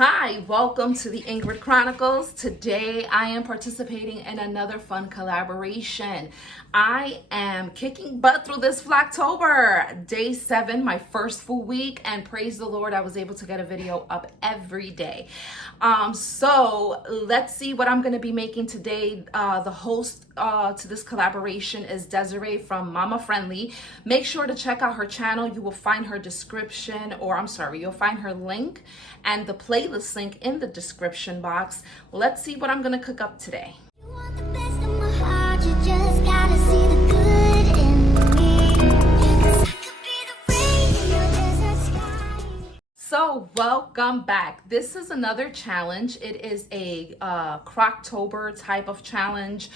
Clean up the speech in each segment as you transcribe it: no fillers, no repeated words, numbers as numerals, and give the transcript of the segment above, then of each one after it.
Hi, welcome to the Ingrid Chronicles. Today I am participating in another fun collaboration. I am kicking butt through this Flocktober, day 7, my first full week, and praise the Lord, I was able to get a video up every day. So let's see what I'm going to be making today. The host to this collaboration is Desiree from Mama Friendly. Make sure to check out her channel. You will find her description, you'll find her link and the playlist link in the description box. Let's see what I'm gonna cook up today. You want the best of my heart, you just gotta see the good in me. 'Cause I could be the rain in your desert sky. So welcome back. This is another challenge. It is a Crocktober type of challenge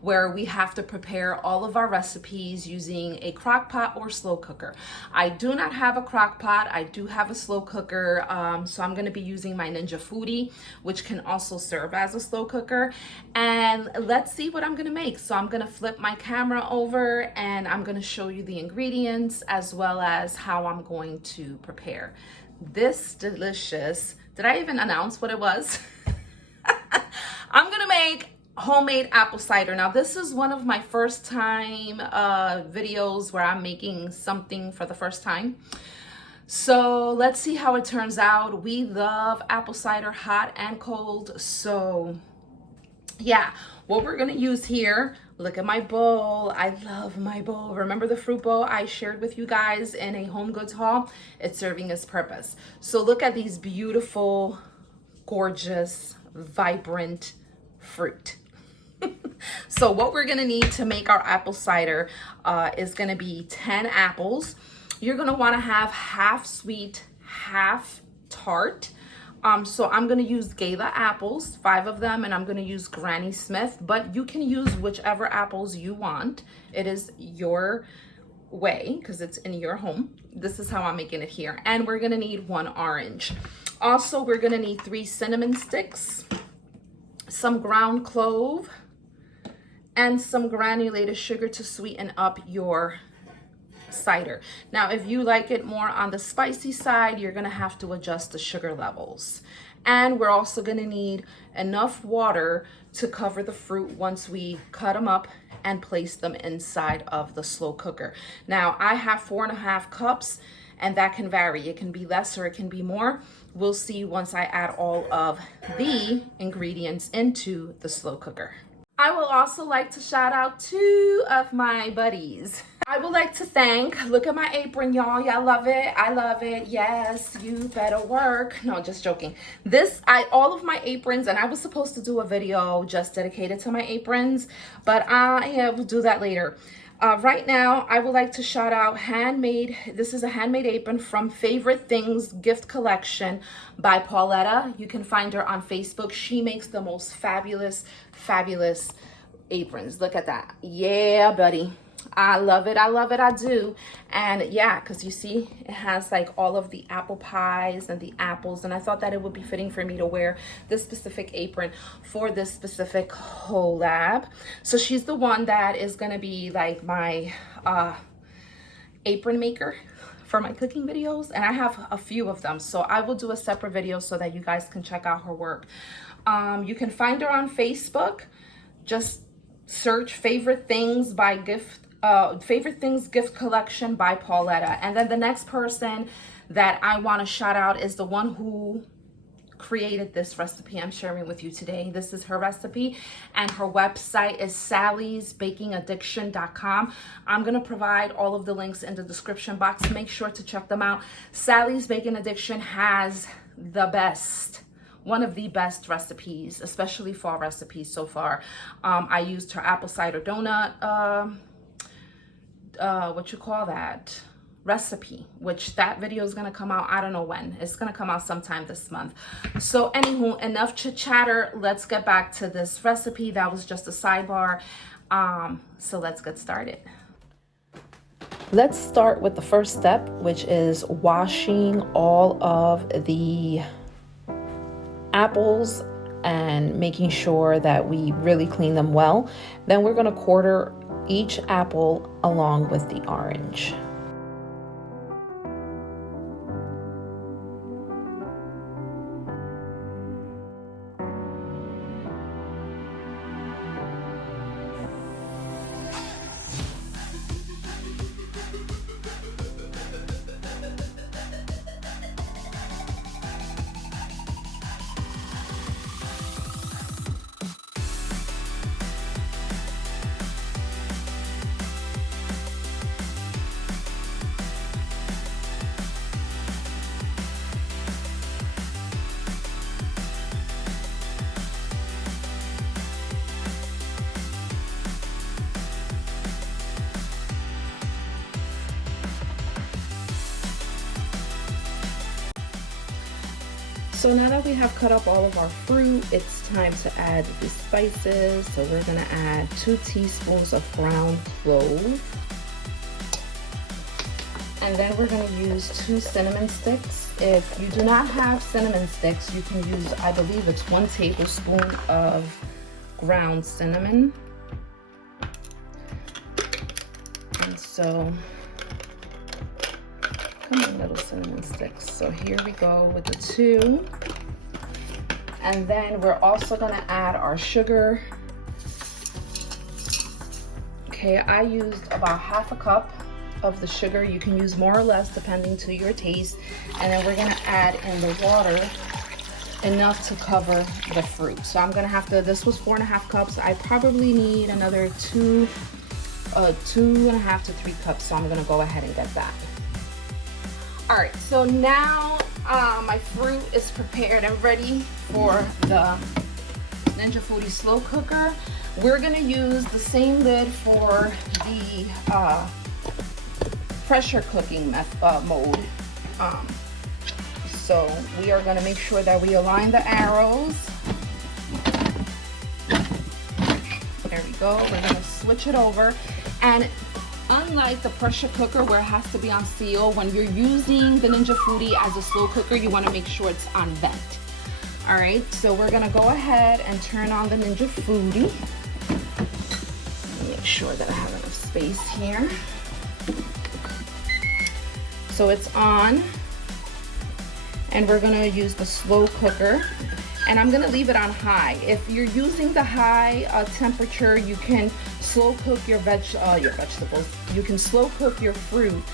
where we have to prepare all of our recipes using a crock pot or slow cooker. I do not have a crock pot. I do have a slow cooker, so I'm gonna be using my Ninja Foodie, which can also serve as a slow cooker. And let's see what I'm gonna make. So I'm gonna flip my camera over and I'm gonna show you the ingredients as well as how I'm going to prepare this delicious, did I even announce what it was? I'm gonna make homemade apple cider. Now this is one of my first time videos where I'm making something for the first time. So let's see how it turns out. We love apple cider hot and cold. So yeah, what we're gonna use here, look at my bowl. I love my bowl. Remember the fruit bowl I shared with you guys in a home goods haul? It's serving its purpose. So look at these beautiful, gorgeous, vibrant fruit. So what we're gonna need to make our apple cider is gonna be 10 apples. You're gonna wanna have half sweet, half tart. So I'm gonna use Gala apples, 5 of them, and I'm gonna use Granny Smith, but you can use whichever apples you want. It is your way, because it's in your home. This is how I'm making it here. And we're gonna need 1 orange. Also, we're gonna need 3 cinnamon sticks, some ground clove, and some granulated sugar to sweeten up your cider. Now, if you like it more on the spicy side, you're gonna have to adjust the sugar levels. And we're also gonna need enough water to cover the fruit once we cut them up and place them inside of the slow cooker. Now, I have 4.5 cups, and that can vary. It can be less or it can be more. We'll see once I add all of the ingredients into the slow cooker. I will also like to shout out 2 of my buddies. I would like to thank, look at my apron, y'all. Y'all love it? I love it. Yes, you better work. No, just joking. All of my aprons, and I was supposed to do a video just dedicated to my aprons, but I will do that later. Right now, I would like to shout out this is a handmade apron from Favorite Things Gift Collection by Pauletta. You can find her on Facebook. She makes the most fabulous, fabulous aprons. Look at that. Yeah, buddy. I love it. I love it. I do. And yeah, because you see, it has like all of the apple pies and the apples. And I thought that it would be fitting for me to wear this specific apron for this specific collab. So she's the one that is going to be like my apron maker for my cooking videos. And I have a few of them. So I will do a separate video so that you guys can check out her work. You can find her on Facebook. Just search Favorite Things Gift Collection by Pauletta. And then the next person that I want to shout out is the one who created this recipe I'm sharing with you today. This is her recipe, and her website is sallysbakingaddiction.com. I'm going to provide all of the links in the description box. Make sure to check them out. Sally's Baking Addiction has one of the best recipes, especially fall recipes so far. I used her apple cider donut, recipe, which that video is going to come out, I don't know when. It's going to come out sometime this month. So anywho, enough chit chatter. Let's get back to this recipe. That was just a sidebar. So let's get started. Let's start with the first step, which is washing all of the apples and making sure that we really clean them well. Then we're going to quarter each apple along with the orange. So now that we have cut up all of our fruit, it's time to add the spices. So we're gonna add 2 teaspoons of ground clove. And then we're gonna use 2 cinnamon sticks. If you do not have cinnamon sticks, you can use, I believe it's 1 tablespoon of ground cinnamon. And so, come on, little cinnamon sticks. So here we go with the 2. And then we're also gonna add our sugar. Okay, I used about 1/2 cup of the sugar. You can use more or less depending to your taste. And then we're gonna add in the water enough to cover the fruit. So I'm gonna have to, this was 4.5 cups. I probably need another 2.5 to 3 cups. So I'm gonna go ahead and get that. All right, so now my fruit is prepared and ready for the Ninja Foodi slow cooker. We're gonna use the same lid for the pressure cooking mode. So we are gonna make sure that we align the arrows. There we go, we're gonna switch it over. And unlike the pressure cooker where it has to be on seal, when you're using the Ninja Foodi as a slow cooker, you wanna make sure it's on vent. All right, so we're gonna go ahead and turn on the Ninja Foodi. Make sure that I have enough space here. So it's on, and we're gonna use the slow cooker, and I'm gonna leave it on high. If you're using the high temperature, you can slow cook your vegetables. You can slow cook your fruit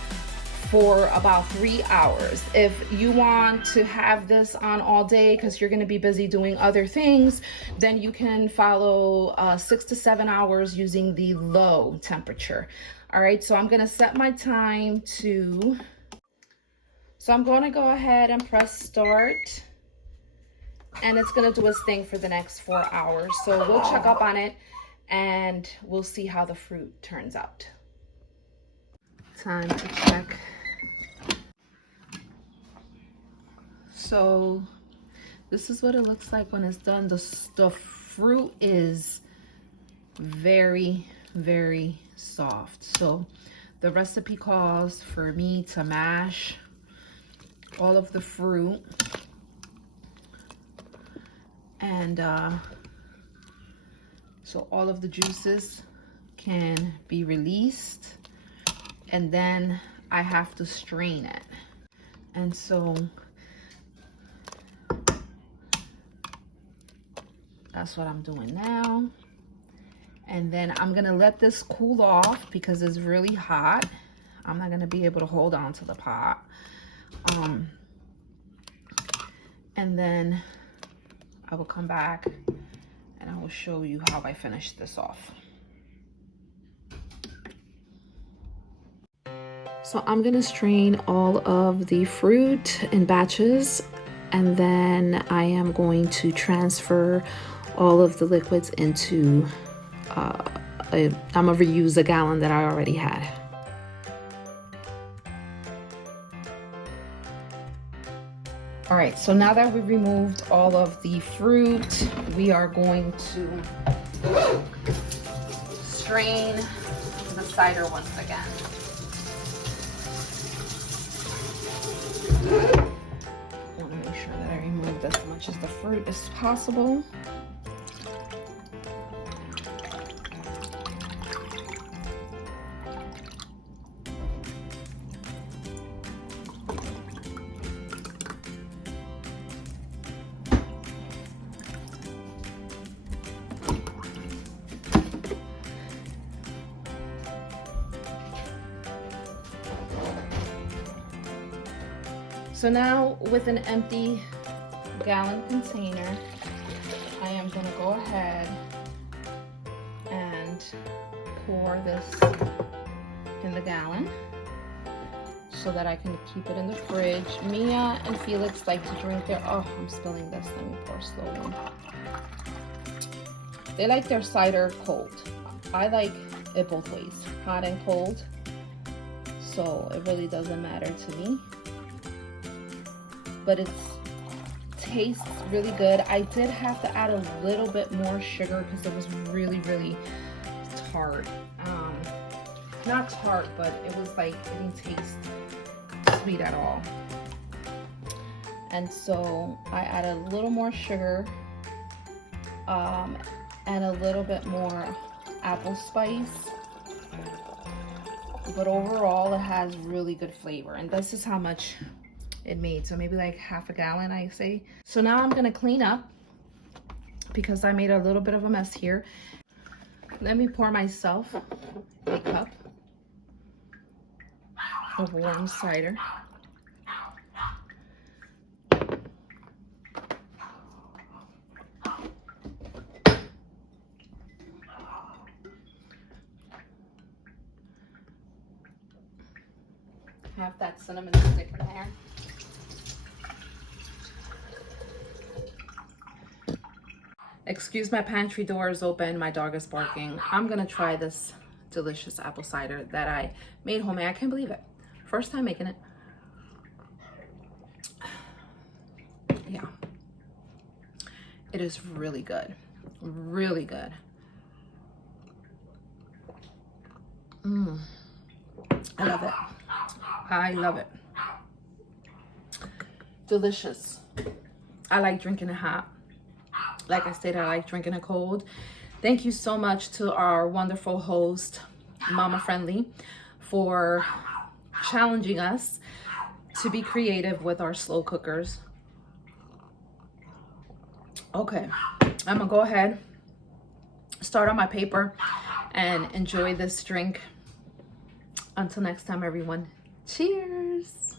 for about 3 hours. If you want to have this on all day because you're gonna be busy doing other things, then you can follow 6 to 7 hours using the low temperature. All right, so I'm gonna set my time to, so I'm gonna go ahead and press start, and it's gonna do its thing for the next 4 hours. So we'll check up on it and we'll see how the fruit turns out. Time to check. So this is what it looks like when it's done. The fruit is very, very soft. So the recipe calls for me to mash all of the fruit, and so all of the juices can be released, and then I have to strain it. And so that's what I'm doing now. And then I'm gonna let this cool off because it's really hot. I'm not gonna be able to hold on to the pot. And then I will come back and I will show you how I finish this off. So I'm gonna strain all of the fruit in batches, and then I am going to transfer all of the liquids into, I'm gonna reuse a gallon that I already had. All right, so now that we've removed all of the fruit, we are going to strain the cider once again. I want to make sure that I remove as much of the fruit as possible. So now with an empty gallon container, I am going to go ahead and pour this in the gallon so that I can keep it in the fridge. Mia and Felix like to drink their, oh, I'm spilling this, let me pour slowly. They like their cider cold. I like it both ways, hot and cold. So it really doesn't matter to me. But it's tastes really good. I did have to add a little bit more sugar because it was really, really tart. Not tart, but it was like, it didn't taste sweet at all. And so I added a little more sugar and a little bit more apple spice. But overall, it has really good flavor. And this is how much it made. So maybe like half a gallon, I say. So now I'm gonna clean up because I made a little bit of a mess here. Let me pour myself a cup of warm cider. Have that cinnamon stick in there. Excuse my pantry door is open. My dog is barking. I'm gonna try this delicious apple cider that I made homemade. I can't believe it. First time making it. Yeah. It is really good. Really good. I love it. I love it. Delicious. I like drinking it hot. Like I said, I like drinking it cold. Thank you so much to our wonderful host, Mama Friendly, for challenging us to be creative with our slow cookers. Okay, I'm gonna go ahead, start on my paper, and enjoy this drink. Until next time, everyone. Cheers.